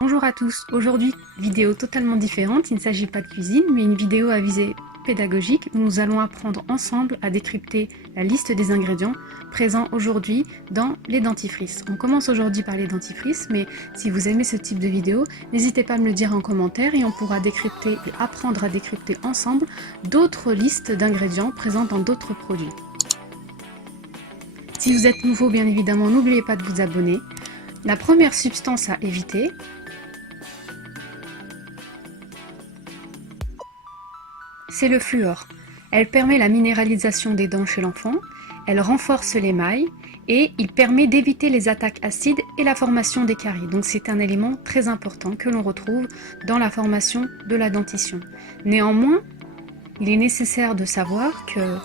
Bonjour à tous, aujourd'hui vidéo totalement différente, il ne s'agit pas de cuisine mais une vidéo à visée pédagogique où nous allons apprendre ensemble à décrypter la liste des ingrédients présents aujourd'hui dans les dentifrices. On commence aujourd'hui par les dentifrices mais si vous aimez ce type de vidéo, n'hésitez pas à me le dire en commentaire et on pourra décrypter et apprendre à décrypter ensemble d'autres listes d'ingrédients présents dans d'autres produits. Si vous êtes nouveau, bien évidemment, n'oubliez pas de vous abonner. La première substance à éviter, c'est le fluor. Elle permet la minéralisation des dents chez l'enfant, elle renforce l'émail et il permet d'éviter les attaques acides et la formation des caries. Donc c'est un élément très important que l'on retrouve dans la formation de la dentition. Néanmoins, il est nécessaire de savoir que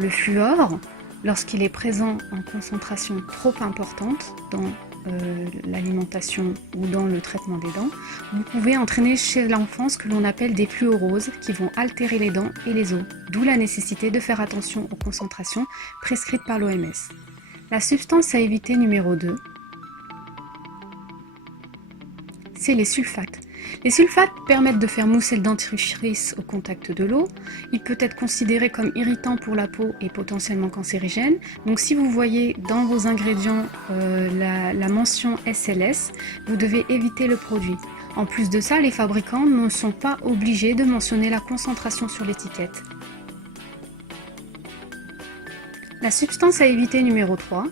le fluor, lorsqu'il est présent en concentration trop importante dans l'alimentation ou dans le traitement des dents, vous pouvez entraîner chez l'enfant ce que l'on appelle des fluoroses qui vont altérer les dents et les os, d'où la nécessité de faire attention aux concentrations prescrites par l'OMS. La substance à éviter numéro 2, c'est les sulfates. Les sulfates permettent de faire mousser le dentifrice au contact de l'eau. Il peut être considéré comme irritant pour la peau et potentiellement cancérigène. Donc si vous voyez dans vos ingrédients la mention SLS, vous devez éviter le produit. En plus de ça, les fabricants ne sont pas obligés de mentionner la concentration sur l'étiquette. La substance à éviter numéro 3,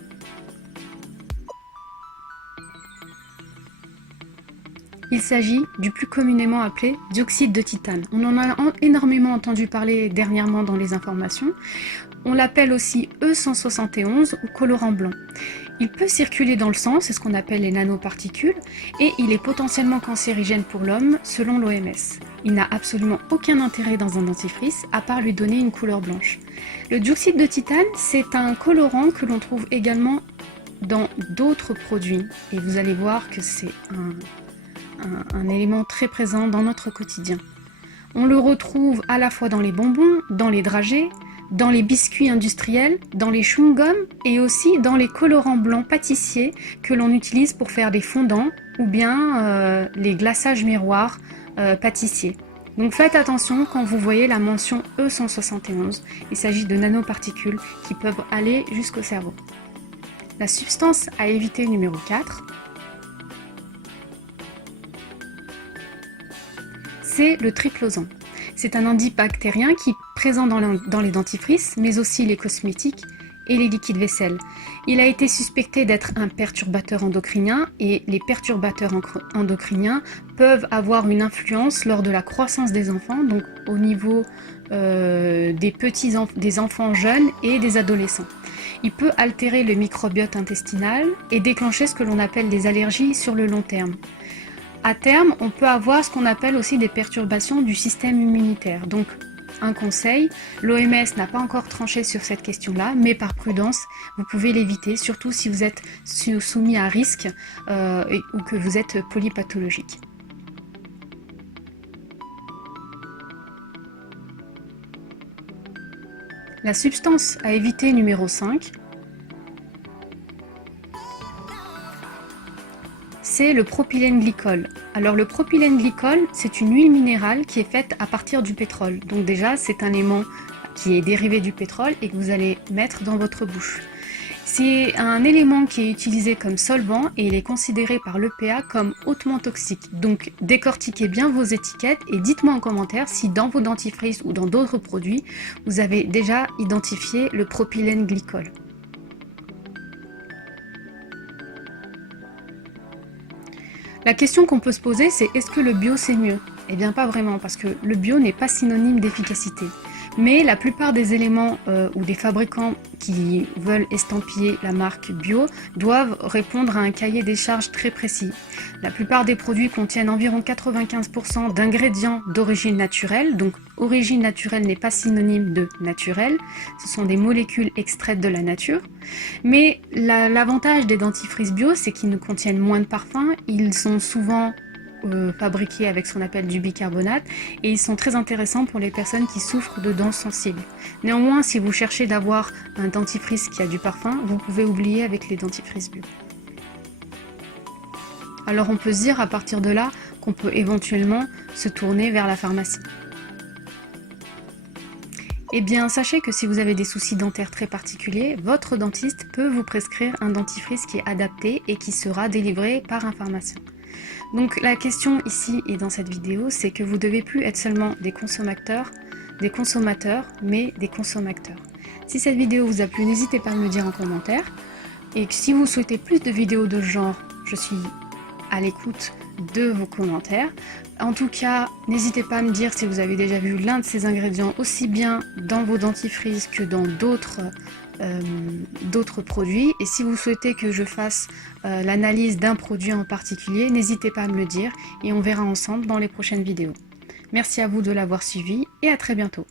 il s'agit du plus communément appelé dioxyde de titane. On en a énormément entendu parler dernièrement dans les informations. On l'appelle aussi E171 ou colorant blanc. Il peut circuler dans le sang, c'est ce qu'on appelle les nanoparticules, et il est potentiellement cancérigène pour l'homme selon l'OMS. Il n'a absolument aucun intérêt dans un dentifrice à part lui donner une couleur blanche. Le dioxyde de titane, c'est un colorant que l'on trouve également dans d'autres produits, et vous allez voir que c'est un élément très présent dans notre quotidien. On le retrouve à la fois dans les bonbons, dans les dragées, dans les biscuits industriels, dans les chewing-gums et aussi dans les colorants blancs pâtissiers que l'on utilise pour faire des fondants ou bien les glaçages miroirs pâtissiers. Donc faites attention quand vous voyez la mention E171, il s'agit de nanoparticules qui peuvent aller jusqu'au cerveau. La substance à éviter numéro 4, c'est le triclosan. C'est un antibactérien qui est présent dans les dentifrices, mais aussi les cosmétiques et les liquides vaisselle. Il a été suspecté d'être un perturbateur endocrinien et les perturbateurs endocriniens peuvent avoir une influence lors de la croissance des enfants, donc au niveau des enfants jeunes et des adolescents. Il peut altérer le microbiote intestinal et déclencher ce que l'on appelle des allergies sur le long terme. À terme, on peut avoir ce qu'on appelle aussi des perturbations du système immunitaire. Donc, un conseil, l'OMS n'a pas encore tranché sur cette question-là, mais par prudence, vous pouvez l'éviter, surtout si vous êtes soumis à risque ou que vous êtes polypathologique. La substance à éviter numéro 5, c'est le propylène glycol. Alors le propylène glycol, c'est une huile minérale qui est faite à partir du pétrole. Donc déjà, c'est un élément qui est dérivé du pétrole et que vous allez mettre dans votre bouche. C'est un élément qui est utilisé comme solvant et il est considéré par l'EPA comme hautement toxique. Donc décortiquez bien vos étiquettes et dites-moi en commentaire si dans vos dentifrices ou dans d'autres produits, vous avez déjà identifié le propylène glycol. La question qu'on peut se poser, c'est est-ce que le bio c'est mieux? Eh bien pas vraiment, parce que le bio n'est pas synonyme d'efficacité. Mais la plupart des éléments ou des fabricants qui veulent estampiller la marque bio doivent répondre à un cahier des charges très précis. La plupart des produits contiennent environ 95% d'ingrédients d'origine naturelle, donc origine naturelle n'est pas synonyme de naturel, ce sont des molécules extraites de la nature. Mais l'avantage des dentifrices bio, c'est qu'ils ne contiennent moins de parfums, ils sont souvent fabriqués avec ce qu'on appelle du bicarbonate et ils sont très intéressants pour les personnes qui souffrent de dents sensibles. Néanmoins, si vous cherchez d'avoir un dentifrice qui a du parfum, vous pouvez oublier avec les dentifrices bio. Alors on peut se dire à partir de là qu'on peut éventuellement se tourner vers la pharmacie. Eh bien, sachez que si vous avez des soucis dentaires très particuliers, votre dentiste peut vous prescrire un dentifrice qui est adapté et qui sera délivré par un pharmacien. Donc la question ici et dans cette vidéo, c'est que vous devez plus être seulement des consommateurs, mais des consommateurs. Si cette vidéo vous a plu, n'hésitez pas à me le dire en commentaire. Et si vous souhaitez plus de vidéos de ce genre, je suis à l'écoute de vos commentaires. En tout cas, n'hésitez pas à me dire si vous avez déjà vu l'un de ces ingrédients aussi bien dans vos dentifrices que dans d'autres produits. Et si vous souhaitez que je fasse l'analyse d'un produit en particulier, n'hésitez pas à me le dire et on verra ensemble dans les prochaines vidéos. Merci à vous de l'avoir suivi et à très bientôt.